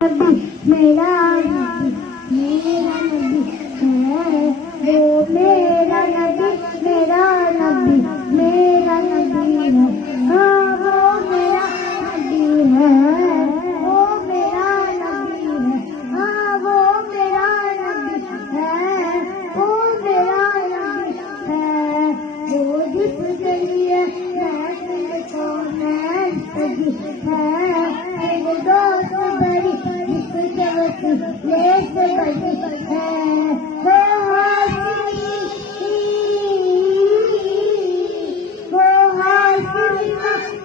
نبی میرا نبی ہے وہ میرا نبی میرا نبی میرا نبی ہے ہاں وہ میرا نبی ہے وہ میرا نبی ہے ہاں وہ میرا نبی ہے وہ میرا نبی ہے وہ جس کے لیے میں تم کو میں سجی ہے میرے دوست بڑی جس کے وسیلے سے بڑی ہے وہ ہاشمی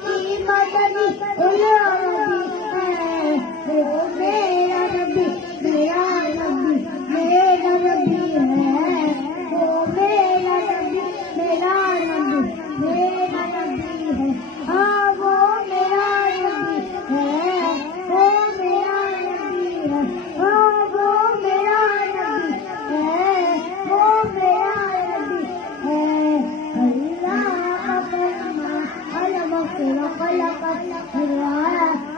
کی مدنی الہی ہے وہ میرا نبی میرا نبی میرا نبی ہے وہ میرا نبی میرا نبی میرا نبی ہے ہاں وہ میرا نبی ہے وہ میرا نبی ہے ہاں وہ میرا نبی ہے وہ میرا نبی ہے اللہ اپنا علم خلق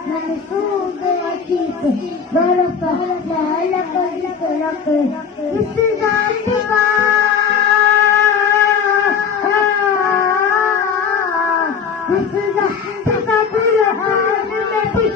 منصوب عتیق ضرف لعلق خلق اس ذات کا اس ذات کا قرآن میں بھی